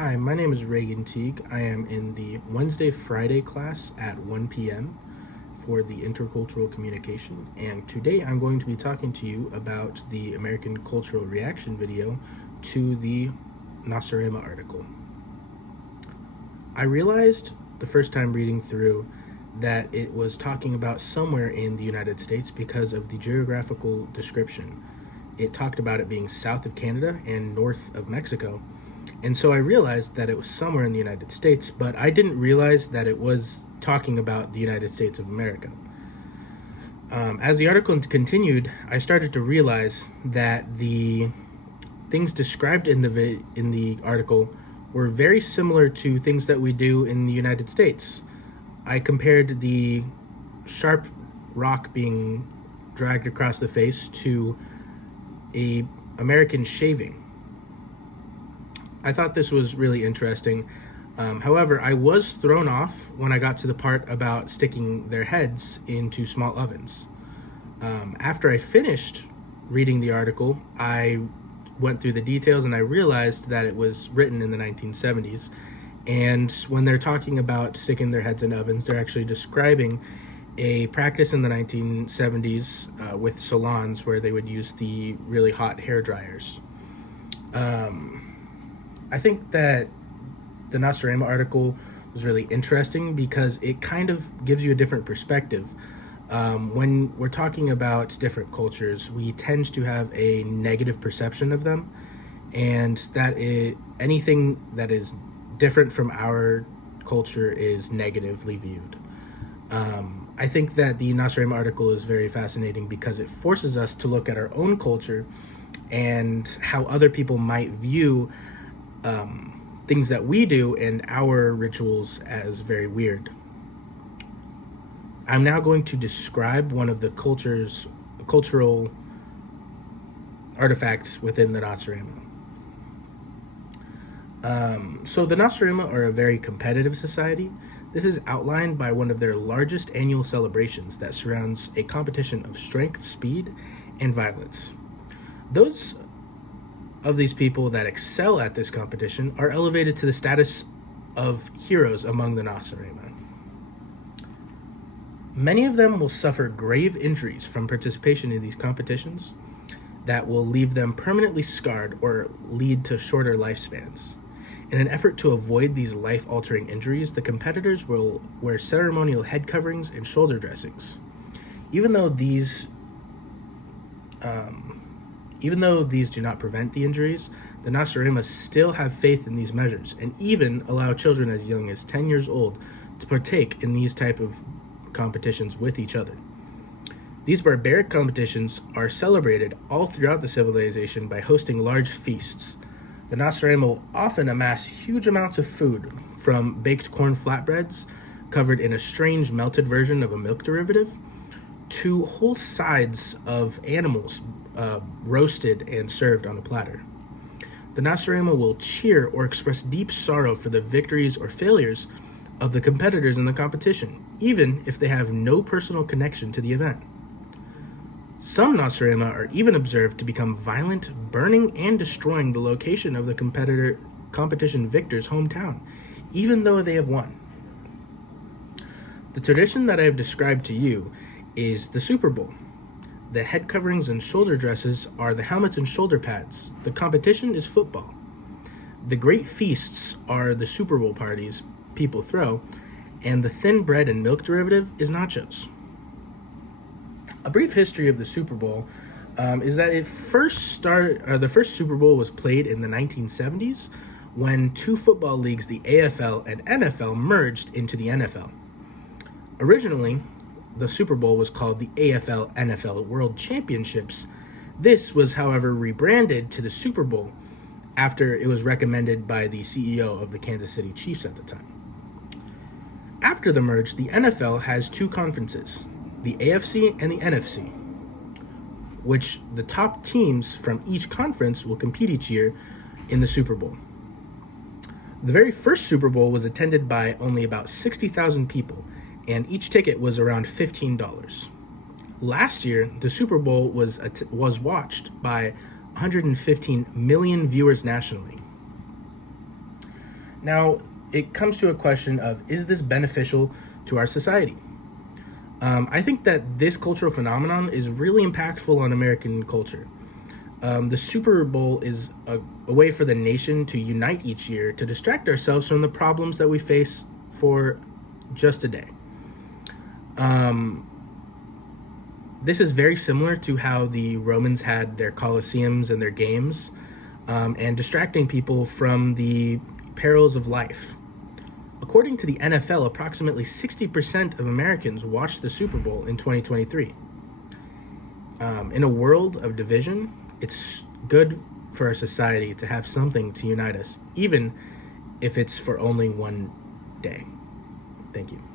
Hi, my name is Reagan Teague. I am in the Wednesday-Friday class at 1 p.m. for the intercultural communication, and today I'm going to be talking to you about the American cultural reaction video to the Nacirema article. I realized the first time reading through that it was talking about somewhere in the United States because of the geographical description. It talked about it being south of Canada and north of Mexico. And so I realized that it was somewhere in the United States, but I didn't realize that it was talking about the United States of America. As the article continued, I started to realize that the things described in the article were very similar to things that we do in the United States. I compared the sharp rock being dragged across the face to a American shaving. I thought this was really interesting. However, I was thrown off when I got to the part about sticking their heads into small ovens. After I finished reading the article, I went through the details and I realized that it was written in the 1970s. And when they're talking about sticking their heads in ovens, they're actually describing a practice in the 1970s with salons where they would use the really hot hair dryers. I think that the Nacirema article was really interesting because it kind of gives you a different perspective. When we're talking about different cultures, we tend to have a negative perception of them, and anything that is different from our culture is negatively viewed. I think that the Nacirema article is very fascinating because it forces us to look at our own culture and how other people might view things that we do and our rituals as very weird. I'm now going to describe one of the cultural artifacts within the Nacirema. So the Nacirema are a very competitive society. This is outlined by one of their largest annual celebrations that surrounds a competition of strength, speed, and violence. Those of these people that excel at this competition are elevated to the status of heroes among the Nacirema. Many of them will suffer grave injuries from participation in these competitions that will leave them permanently scarred or lead to shorter lifespans. In an effort to avoid these life-altering injuries, the competitors will wear ceremonial head coverings and shoulder dressings. Even though these do not prevent the injuries, the Nacirema still have faith in these measures and even allow children as young as 10 years old to partake in these type of competitions with each other. These barbaric competitions are celebrated all throughout the civilization by hosting large feasts. The Nacirema will often amass huge amounts of food, from baked corn flatbreads covered in a strange melted version of a milk derivative, to whole sides of animals roasted and served on a platter. The Nacirema will cheer or express deep sorrow for the victories or failures of the competitors in the competition, even if they have no personal connection to the event. Some Nacirema are even observed to become violent, burning and destroying the location of the competition victor's hometown, even though they have won. The tradition that I have described to you is the Super Bowl. The head coverings and shoulder dresses are the helmets and shoulder pads. The competition is football. The great feasts are the Super Bowl parties people throw, and the thin bread and milk derivative is nachos. A brief history of the Super Bowl is that the first Super Bowl was played in the 1970s when two football leagues, the AFL and NFL, merged into the NFL. Originally, the Super Bowl was called the AFL-NFL World Championships. This was, however, rebranded to the Super Bowl after it was recommended by the CEO of the Kansas City Chiefs at the time. After the merge, the NFL has two conferences, the AFC and the NFC, which the top teams from each conference will compete each year in the Super Bowl. The very first Super Bowl was attended by only about 60,000 people, and each ticket was around $15. Last year, the Super Bowl was watched by 115 million viewers nationally. Now, it comes to a question of, is this beneficial to our society? I think that this cultural phenomenon is really impactful on American culture. The Super Bowl is a way for the nation to unite each year to distract ourselves from the problems that we face for just a day. This is very similar to how the Romans had their Colosseums and their games, and distracting people from the perils of life. According to the NFL, approximately 60% of Americans watched the Super Bowl in 2023. In a world of division, it's good for our society to have something to unite us, even if it's for only one day. Thank you.